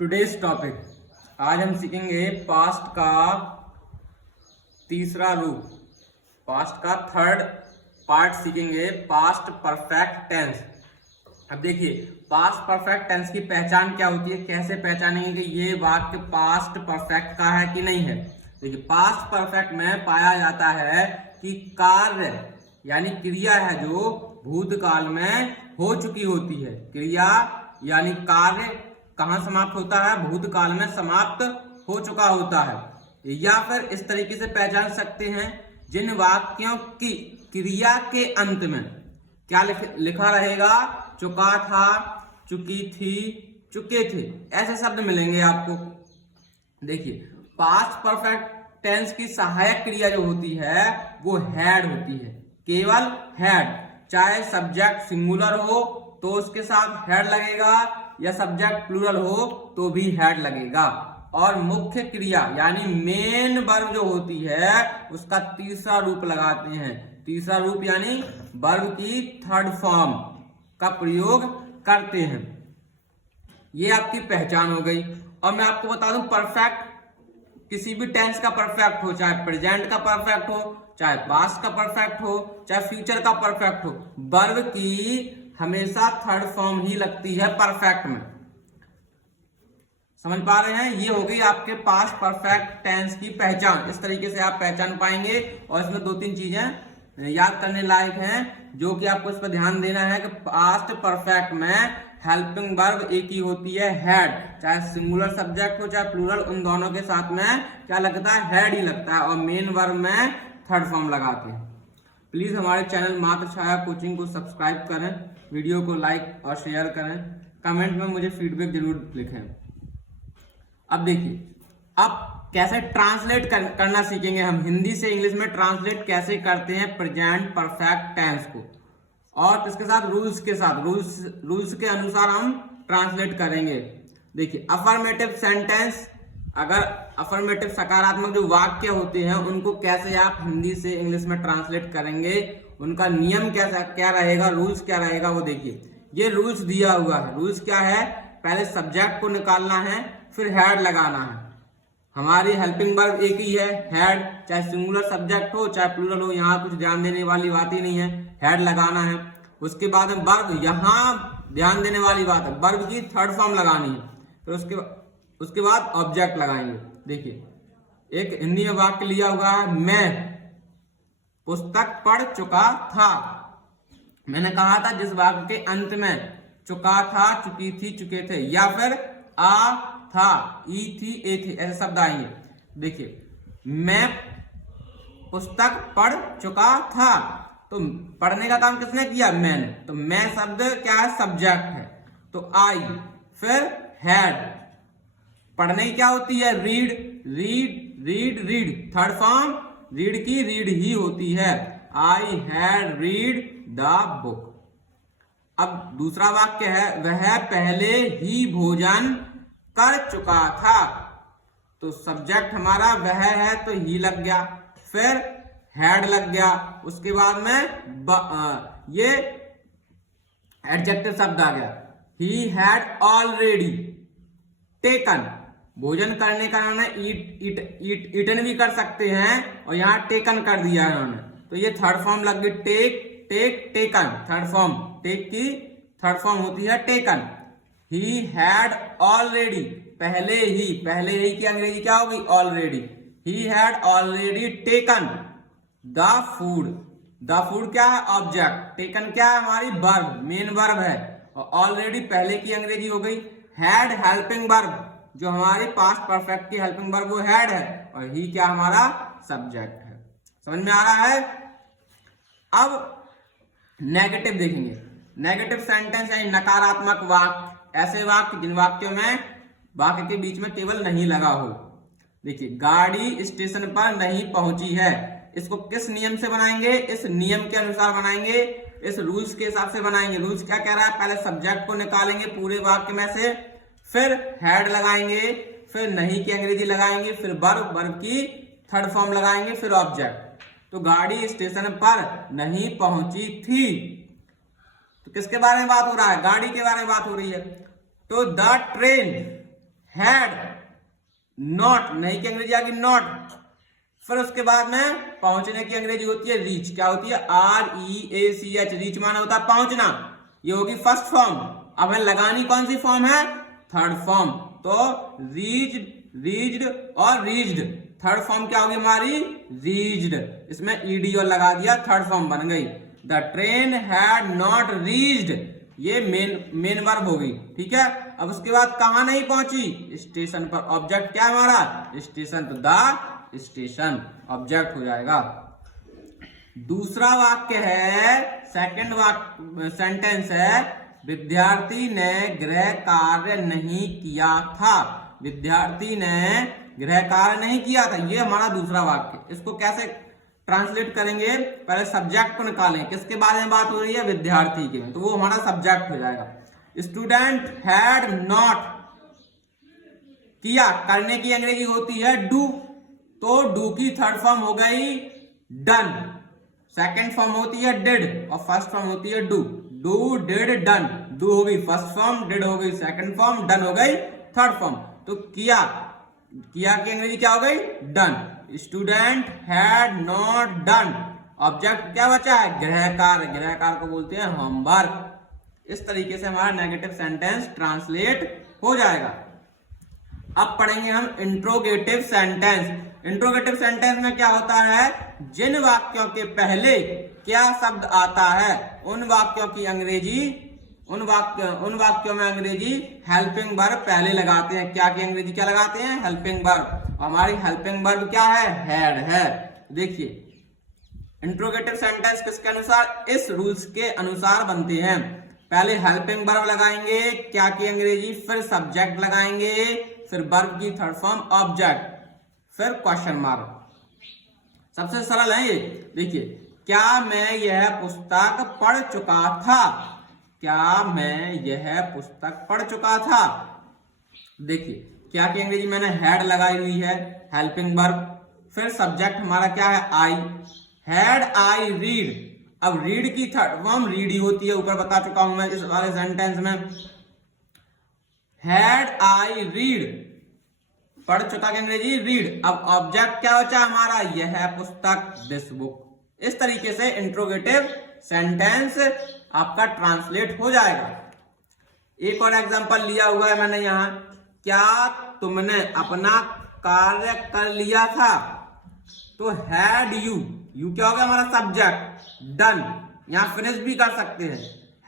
Today's topic, आज हम सीखेंगे पास्ट का तीसरा रूप, पास्ट का थर्ड पार्ट सीखेंगे, पास्ट परफेक्ट टेंस। अब देखिए पास्ट परफेक्ट टेंस की पहचान क्या होती है, कैसे पहचानेंगे कि ये वाक्य पास्ट परफेक्ट का है कि नहीं है। देखिए पास्ट परफेक्ट में पाया जाता है कि कार्य यानी क्रिया है जो भूतकाल में हो चुकी होती है। क्रिया यानी कार्य कहाँ समाप्त होता है, भूतकाल में समाप्त हो चुका होता है। या फिर इस तरीके से पहचान सकते हैं जिन वाक्यों की क्रिया के अंत में क्या लिखा रहेगा, चुका था, चुकी थी, चुके थे, ऐसे शब्द मिलेंगे आपको। देखिए पास्ट परफेक्ट टेंस की सहायक क्रिया जो होती है वो हैड होती है, केवल हैड। चाहे सब्जेक्ट सिंगुलर हो तो उसके साथ हैड लगेगा, या सब्जेक्ट प्लूरल हो तो भी हैड लगेगा। और मुख्य क्रिया यानी मेन वर्ब जो होती है उसका तीसरा रूप लगाते हैं। तीसरा रूप यानी वर्ब की थर्ड फॉर्म का प्रयोग करते हैं। ये आपकी पहचान हो गई। और मैं आपको बता दूं परफेक्ट किसी भी टेंस का परफेक्ट हो, चाहे प्रेजेंट का परफेक्ट हो, चाहे पास्ट का परफेक्ट हो, चाहे फ्यूचर का परफेक्ट हो, वर्ब की हमेशा थर्ड फॉर्म ही लगती है परफेक्ट में। समझ पा रहे हैं? ये हो गई आपके पास्ट परफेक्ट टेंस की पहचान। इस तरीके से आप पहचान पाएंगे। और इसमें दो तीन चीजें याद करने लायक हैं जो कि आपको इस पर ध्यान देना है कि पास्ट परफेक्ट में हेल्पिंग वर्ब एक ही होती है, हैड। चाहे सिंगुलर सब्जेक्ट हो चाहे प्लूरल, उन दोनों के साथ में क्या लगता है, हैड ही लगता है। और मेन वर्ब में थर्ड फॉर्म लगाते हैं। प्लीज हमारे चैनल मात्र छाया कोचिंग को सब्सक्राइब करें, वीडियो को लाइक और शेयर करें, कमेंट में मुझे फीडबैक जरूर लिखें। अब देखिए अब कैसे ट्रांसलेट करना सीखेंगे हम, हिंदी से इंग्लिश में ट्रांसलेट कैसे करते हैं प्रेजेंट परफेक्ट टेंस को। और इसके साथ रूल्स के साथ रूल्स के अनुसार हम ट्रांसलेट करेंगे। देखिए अफर्मेटिव सेंटेंस, अगर अफर्मेटिव सकारात्मक जो वाक्य होते हैं उनको कैसे आप हिंदी से इंग्लिश में ट्रांसलेट करेंगे, उनका नियम क्या रहेगा, रूल्स क्या रहेगा, वो देखिए। ये रूल्स दिया हुआ है। रूल्स क्या है, पहले सब्जेक्ट को निकालना है, फिर हैड लगाना है। हमारी हेल्पिंग वर्ब एक ही है, हैड। चाहे सिंगुलर सब्जेक्ट हो चाहे प्लूरल हो, यहाँ कुछ ध्यान देने वाली बात ही नहीं है, हैड लगाना है। उसके बाद में वर्ब, यहाँ ध्यान देने वाली बात है, वर्ब की थर्ड फॉर्म लगानी है। फिर उसके बाद ऑब्जेक्ट लगाएंगे। देखिए एक हिंदी में वाक्य लिया हुआ है, मैं पुस्तक पढ़ चुका था। मैंने कहा था जिस वाक्य के अंत में चुका था, चुकी थी, चुके थे, या फिर आ था, ई थी, ए थी, ऐसे शब्द आएंगे। देखिए मैं पुस्तक पढ़ चुका था, तो पढ़ने का काम किसने किया, मैंने। तो मैं शब्द क्या है, सब्जेक्ट है, तो आई, फिर हैड। पढ़ने की क्या होती है, read, read, read, read, third form read की रीड ही होती है। I had read the book. अब दूसरा वाक्य है, वह पहले ही भोजन कर चुका था। तो सब्जेक्ट हमारा वह है तो ही लग गया, फिर हैड लग गया, उसके बाद में ये एडजेक्टिव शब्द आ गया, ही हैड ऑलरेडी टेकन। भोजन करने का उन्होंने ईटन भी कर सकते हैं, और यहाँ टेकन कर दिया है उन्होंने, तो ये थर्ड फॉर्म लग गई, take, take, taken, third form. Take की थर्ड फॉर्म होती है टेकन। ही हैड ऑलरेडी, पहले ही की अंग्रेजी क्या होगी, already. He had already taken the food. The food क्या है, ऑब्जेक्ट। टेकन क्या है, हमारी वर्ब, मेन वर्ब है। और ऑलरेडी पहले की अंग्रेजी हो गई। हैड हेल्पिंग वर्ब, जो हमारी पास्ट परफेक्ट की हेल्पिंग वर्ब वो हैड है, और ही क्या हमारा सब्जेक्ट है। समझ में आ रहा है? अब नेगेटिव देखेंगे। नेगेटिव सेंटेंस यानी नकारात्मक वाक्य, ऐसे वाक्य जिन वाक्यों में वाक्य के बीच में केवल नहीं लगा हो। देखिए गाड़ी स्टेशन पर नहीं पहुंची है, इसको किस नियम से बनाएंगे, इस नियम के अनुसार बनाएंगे, इस रूल्स के हिसाब से बनाएंगे। रूल्स क्या कह रहा है, पहले सब्जेक्ट को निकालेंगे पूरे वाक्य में से, फिर हैड लगाएंगे, फिर नहीं की अंग्रेजी लगाएंगे, फिर वर्ब, वर्ब की थर्ड फॉर्म लगाएंगे, फिर ऑब्जेक्ट। तो गाड़ी स्टेशन पर नहीं पहुंची थी, तो किसके बारे में बात हो रहा है, गाड़ी के बारे में बात हो रही है। तो द ट्रेन हैड नॉट, नहीं की अंग्रेजी आ गई नॉट। फिर उसके बाद में पहुंचने की अंग्रेजी होती है रीच, क्या होती है REACH, रीच माना होता है पहुंचना, ये होगी फर्स्ट फॉर्म। अब है लगानी कौन सी फॉर्म है, थर्ड फॉर्म, तो रीच्ड, रीच्ड और रीच्ड, थर्ड फॉर्म क्या होगी हमारी रीच्ड, इसमें ED और लगा दिया, थर्ड फॉर्म बन गई। The train had not reached, ये मेन वर्ब होगी, ठीक है। अब उसके बाद कहां नहीं पहुंची, स्टेशन पर, ऑब्जेक्ट क्या हमारा स्टेशन, तो द स्टेशन ऑब्जेक्ट हो जाएगा। दूसरा वाक्य है, सेकंड वाक्य सेंटेंस है, विद्यार्थी ने गृह कार्य नहीं किया था, विद्यार्थी ने गृह कार्य नहीं किया था, ये हमारा दूसरा वाक्य। इसको कैसे ट्रांसलेट करेंगे, पहले सब्जेक्ट को निकालें, किसके बारे में बात हो रही है, विद्यार्थी के, तो वो हमारा सब्जेक्ट हो जाएगा। स्टूडेंट हैड नॉट, किया, करने की अंग्रेजी होती है डू, तो डू की थर्ड फॉर्म हो गई डन, सेकंड फॉर्म होती है डिड और फर्स्ट फॉर्म होती है do, do did done, do हो गई फर्स्ट फॉर्म, डिड हो गई सेकंड फॉर्म, डन हो गई थर्ड फॉर्म। तो किया, किया की अंग्रेजी क्या हो गई done. Student had not done, object क्या बचा है गृह कार्य, गृह कार्य को बोलते हैं होमवर्क। इस तरीके से हमारा नेगेटिव सेंटेंस ट्रांसलेट हो जाएगा। अब पढ़ेंगे हम इंट्रोगेटिव सेंटेंस। इंट्रोगेटिव सेंटेंस में क्या होता है, जिन वाक्यों के पहले क्या शब्द आता है उन वाक्यों की अंग्रेजी, उन वाक्यों में अंग्रेजी हेल्पिंग वर्ब पहले लगाते हैं। क्या की अंग्रेजी क्या लगाते हैं, हेल्पिंग वर्ब। हमारी हेल्पिंग वर्ब क्या है, हैड है। देखिए इंट्रोगेटिव सेंटेंस किसके अनुसार, इस रूल्स के अनुसार बनते हैं। पहले हेल्पिंग वर्ब लगाएंगे, क्या की अंग्रेजी, फिर सब्जेक्ट लगाएंगे, फिर वर्ब की थर्ड फॉर्म ऑब्जेक्ट, फिर क्वेश्चन मार्क। सबसे सरल है ये। देखिए क्या मैं यह पुस्तक पढ़ चुका था, क्या मैं यह पुस्तक पढ़ चुका था। देखिए क्या की अंग्रेजी मैंने हैड लगाई हुई है, हेल्पिंग वर्ब, फिर सब्जेक्ट हमारा क्या है आई, हैड आई रीड। अब रीड की थर्ड फॉर्म रीड ही होती है, ऊपर बता चुका हूं मैं इस वाले सेंटेंस में। हैड आई रीड, पढ़ चुका की अंग्रेजी रीड। अब ऑब्जेक्ट क्या बचा हमारा, यह है पुस्तक, दिस बुक। इस तरीके से इंट्रोगेटिव सेंटेंस आपका ट्रांसलेट हो जाएगा। एक और एग्जांपल लिया हुआ है मैंने यहाँ, क्या तुमने अपना कार्य कर लिया था, तो हैड यू, यू क्या हो गया हमारा सब्जेक्ट, डन, यहां फिनिश भी कर सकते हैं,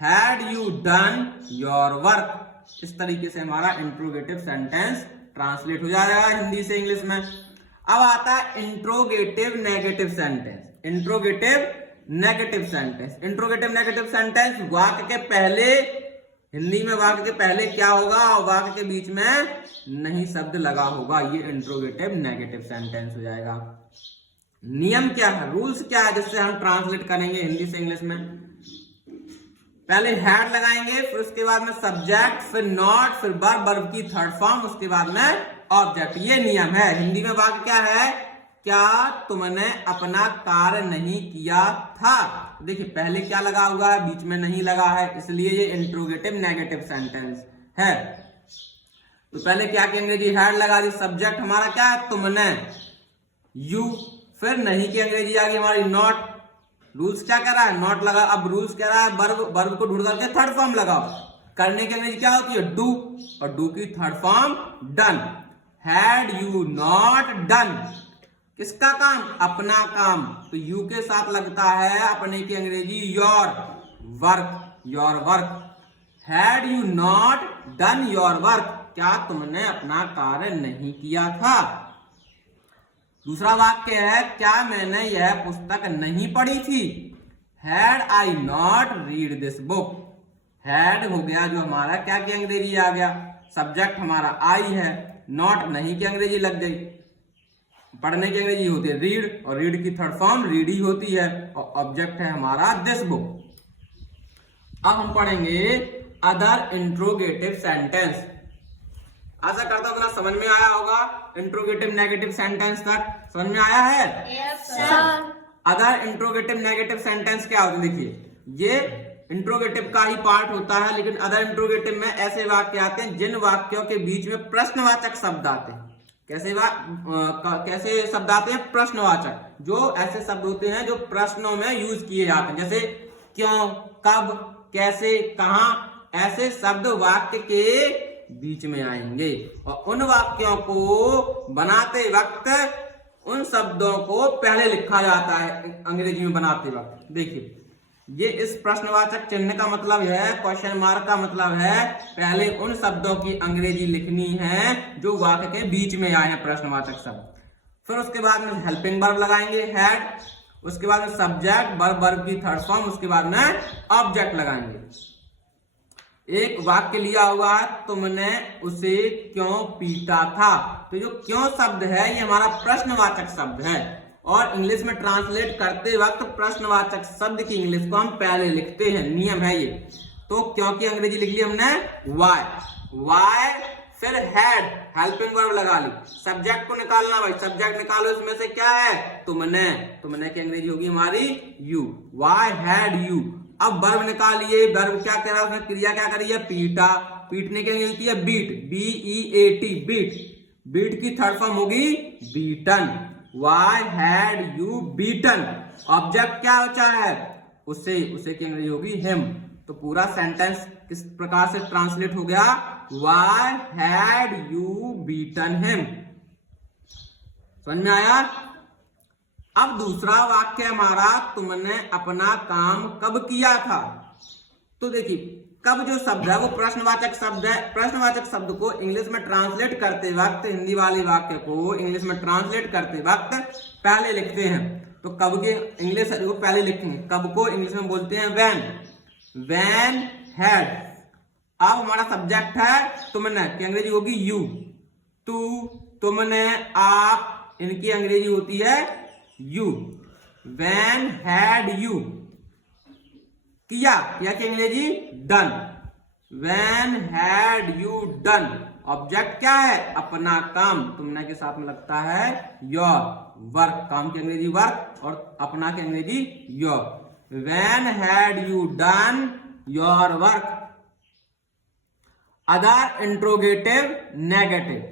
had you done your work. इस तरीके से हमारा इंट्रोगेटिव सेंटेंस ट्रांसलेट हो जाएगा हिंदी से इंग्लिश में। अब आता है interrogative negative sentence. Interrogative negative sentence, interrogative negative sentence वाक्य के पहले, हिंदी में वाक्य के पहले क्या होगा और वाक्य के बीच में नहीं शब्द लगा होगा, ये इंट्रोगेटिव नेगेटिव सेंटेंस हो जाएगा। नियम क्या है, रूल्स क्या है जिससे हम ट्रांसलेट करेंगे हिंदी से इंग्लिश में। पहले हैड लगाएंगे, फिर उसके बाद में सब्जेक्ट, फिर नॉट, फिर वर्ब, वर्ब की थर्ड फॉर्म, उसके बाद में ऑब्जेक्ट। ये नियम है। हिंदी में वाक्य क्या है, क्या तुमने अपना कार्य नहीं किया था। देखिए पहले क्या लगा हुआ है, बीच में नहीं लगा है, इसलिए ये इंट्रोगेटिव नेगेटिव सेंटेंस है। तो पहले क्या की अंग्रेजी हैड लगा दी, सब्जेक्ट हमारा क्या है तुमने, यू, फिर नहीं की अंग्रेजी आ गई हमारी नॉट। रूल्स क्या कह रहा है, नॉट लगा। अब रूल्स कह रहा है वर्ब, वर्ब को ढूंढ करके थर्ड फॉर्म लगाओ। करने की अंग्रेजी क्या होती है डू, और डू की third form done. Had you not done, किसका काम, अपना काम, तो यू के साथ लगता है अपने की अंग्रेजी your work, your work. Had you not done your work, क्या तुमने अपना कार्य नहीं किया था। दूसरा वाक्य है, क्या मैंने यह पुस्तक नहीं पढ़ी थी। Had I not read this book. Had हो गया जो हमारा क्या की अंग्रेजी आ गया, सब्जेक्ट हमारा आई है, नॉट नहीं की अंग्रेजी लग गई। पढ़ने की अंग्रेजी होती है रीड, और रीड की थर्ड फॉर्म रीड ही होती है, और ऑब्जेक्ट है हमारा दिस बुक। अब हम पढ़ेंगे अदर इंट्रोगेटिव सेंटेंस। आशा करता हूं कि समझ में आया होगा इंट्रोगेटिव नेगेटिव सेंटेंस तक, समझ में आया है। Yes, sir. Other interrogative negative sentence क्या होते हैं, देखिए ये इंट्रोगेटिव का ही पार्ट होता है, लेकिन अदर इंट्रोगेटिव में ऐसे वाक्य आते हैं जिन वाक्यों के बीच में प्रश्नवाचक शब्द आते हैं। कैसे शब्द आते हैं? प्रश्नवाचक, जो ऐसे शब्द होते हैं जो प्रश्नों में यूज किए जाते हैं, जैसे क्यों, कब, कैसे, कहां, ऐसे शब्द वाक्य के बीच में आएंगे। और उन वाक्यों को बनाते वक्त उन शब्दों को पहले लिखा जाता है अंग्रेजी में बनाते वक्त। देखिए, ये इस प्रश्नवाचक चिन्ह का मतलब है, क्वेश्चन मार्क का मतलब है पहले उन शब्दों की अंग्रेजी लिखनी है जो वाक्य के बीच में आए हैं, प्रश्नवाचक शब्द। फिर उसके बाद में हेल्पिंग वर्ब लगाएंगे, हैड, उसके बाद में सब्जेक्ट, वर्ब की थर्ड फॉर्म, उसके बाद में ऑब्जेक्ट लगाएंगे। एक वाक्य लिया हुआ है, तुमने उसे क्यों पीटा था। तो जो क्यों शब्द है ये हमारा प्रश्नवाचक शब्द है, और इंग्लिश में ट्रांसलेट करते वक्त प्रश्नवाचक शब्द की इंग्लिश को हम पहले लिखते हैं, नियम है ये। तो क्यों की अंग्रेजी लिख ली हमने वाई, वाई, फिर हैड, हेल्पिंग वर्ब लगा ली। सब्जेक्ट को निकालना भाई, सब्जेक्ट निकालो, इसमें से क्या है? तुमने, तुमने की अंग्रेजी होगी हमारी यू, वाई हैड यू। अब वर्ब निकालिए, वर्ब क्या कर रहा है, उसने क्रिया क्या करी है? पीटा, पीटने की अंग्रेजी है बीट, BEAT, बीट, बीट की थर्ड फॉर्म होगी beaten, why had you beaten. Object क्या बचा है? उसे, उसे की अंग्रेजी होगी हिम। तो पूरा सेंटेंस किस प्रकार से ट्रांसलेट हो गया? Why had you beaten him. समझ में आया? अब दूसरा वाक्य हमारा, तुमने अपना काम कब किया था। तो देखिए, कब जो शब्द है वो प्रश्नवाचक शब्द है। प्रश्नवाचक शब्द को इंग्लिश में ट्रांसलेट करते वक्त, हिंदी वाले वाक्य को इंग्लिश में ट्रांसलेट करते वक्त पहले लिखते हैं। तो कब के इंग्लिश को पहले लिखेंगे, कब को इंग्लिश में बोलते हैं व्हेन, व्हेन हैड। अब हमारा सब्जेक्ट है तुमने, की अंग्रेजी होगी यू, तू, तुमने, आप, इनकी अंग्रेजी होती है यू। व्हेन हैड यू किया, या की अंग्रेजी done, when had you done. Object क्या है? अपना काम, तुमने के साथ में लगता है योर, वर्क, काम की अंग्रेजी वर्क और अपना की अंग्रेजी your. When had you done your work. Other interrogative negative,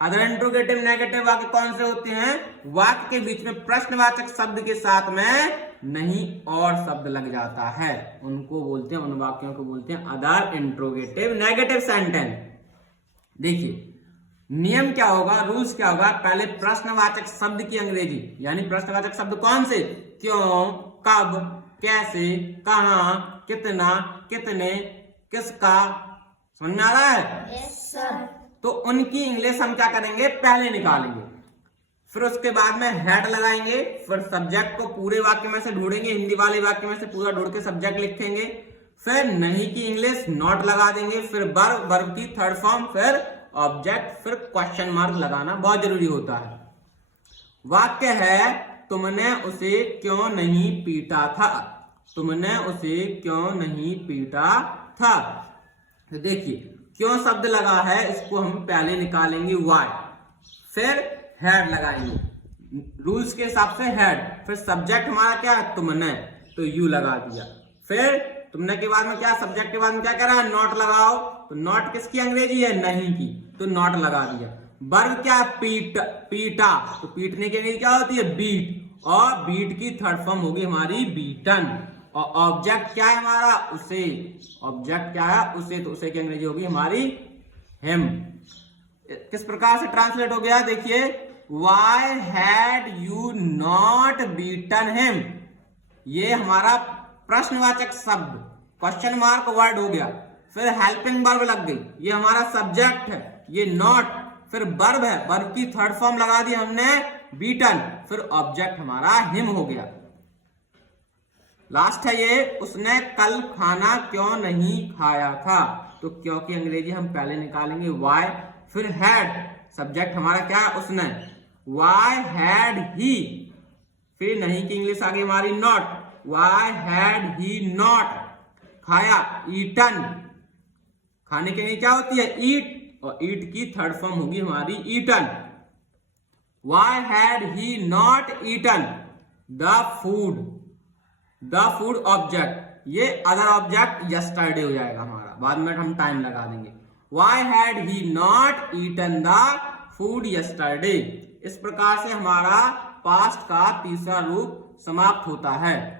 other interrogative negative वाक्य कौन से होते हैं? वाक्य के बीच में प्रश्नवाचक शब्द के साथ में नहीं और शब्द लग जाता है, उनको बोलते हैं, उन वाक्यों को बोलते हैं अदर इंट्रोगेटिव नेगेटिव सेंटेंस। देखिए नियम क्या होगा, रूल्स क्या होगा? पहले प्रश्नवाचक शब्द की अंग्रेजी, यानी प्रश्नवाचक शब्द कौन से? क्यों, कब, कैसे, कहां, कितना, कितने, किसका। समझ में आ रहा है? Yes sir. तो उनकी इंग्लिश हम क्या करेंगे? पहले निकालेंगे, फिर उसके बाद में हेड लगाएंगे, फिर सब्जेक्ट को पूरे वाक्य में से ढूंढेंगे, हिंदी वाले वाक्य में से पूरा ढूंढ के सब्जेक्ट लिखेंगे, फिर नहीं की इंग्लिश नॉट लगा देंगे, फिर वर्ब, वर्ब की थर्ड फॉर्म, फिर ऑब्जेक्ट, फिर क्वेश्चन मार्क लगाना बहुत जरूरी होता है। वाक्य है, तुमने उसे क्यों नहीं पीटा था, तुमने उसे क्यों नहीं पीटा था। तो देखिए क्यों शब्द लगा है, इसको हम पहले निकालेंगे वाई, फिर हेड लगाएंगे रूल्स के हिसाब से हेड, फिर सब्जेक्ट हमारा क्या है? तुमने, तो यू लगा दिया, फिर तुमने के बाद में क्या, सब्जेक्ट के बाद में क्या कह रहा है? नॉट लगाओ, तो नॉट किसकी अंग्रेजी है? नहीं की, तो नॉट लगा दिया। वर्ब क्या? पीटा, तो पीटने के लिए क्या होती है? बीट, और बीट की थर्ड फॉर्म होगी हमारी बीटन। और ऑब्जेक्ट क्या है हमारा? उसे, ऑब्जेक्ट क्या है? उसे, तो उसे की अंग्रेजी होगी हमारी हिम। किस प्रकार से ट्रांसलेट हो गया? देखिए, why had you not beaten him, ये हमारा प्रश्नवाचक शब्द, क्वेश्चन मार्क वर्ड हो गया, फिर हेल्पिंग वर्ब लग गई, ये हमारा सब्जेक्ट है, ये नॉट, फिर वर्ब है, वर्ब की थर्ड फॉर्म लगा दी हमने बीटन, फिर ऑब्जेक्ट हमारा हिम हो गया। लास्ट है ये, उसने कल खाना क्यों नहीं खाया था। तो क्यों की अंग्रेजी हम पहले निकालेंगे वाई, फिर हैड, सब्जेक्ट हमारा क्या है? उसने, वाई हैड ही, फिर नहीं की इंग्लिश आ गई हमारी not, why had he not खाया, ईटन, खाने के लिए क्या होती है? ईट, और ईट की थर्ड फॉर्म होगी हमारी eaten. Why had he not eaten the food, the food object, ये अदर ऑब्जेक्ट यस्टरडे हो जाएगा हमारा, बाद में हम टाइम लगा देंगे। Why had he not eaten the food yesterday. इस प्रकार से हमारा पास्ट का तीसरा रूप समाप्त होता है।